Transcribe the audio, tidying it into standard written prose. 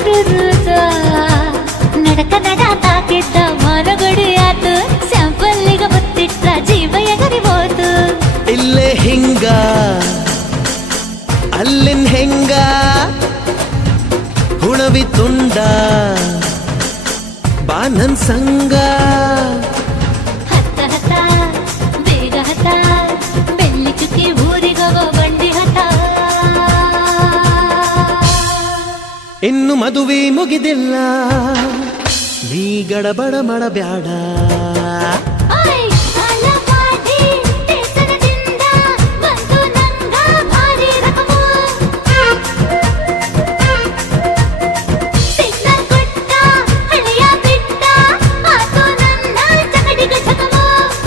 ಹುಡುರುದ ನಡಕ ನಡ ತಾಕಿದ್ದ ಮನಗಡಿ ಆತು ಸ್ಯಾಂಪಲ್ಲಿಗ ಮುತ್ತಿಟ್ಟ ಜೀವ ಎಗರಿಬೋದು ಇಲ್ಲೇ ಹಿಂಗ ಅಲ್ಲಿನ್ ಹೆಂಗ ಹುಣವಿ ತುಂಡ ಬಾ ನನ್ ಸಂಗ ಹತ್ತ ಹತ್ತ ಬೇಗ ಹತ್ತ ಬೆಳ್ಳಿ ಚುಕ್ಕಿ ಊರಿಗವ ಬಂಡಿ ಹತ್ತ ಇನ್ನು ಮದುವೆ ಮುಗಿದಿಲ್ಲ ನೀ ಗಡಬಡ ಮಾಡಬ್ಯಾಡ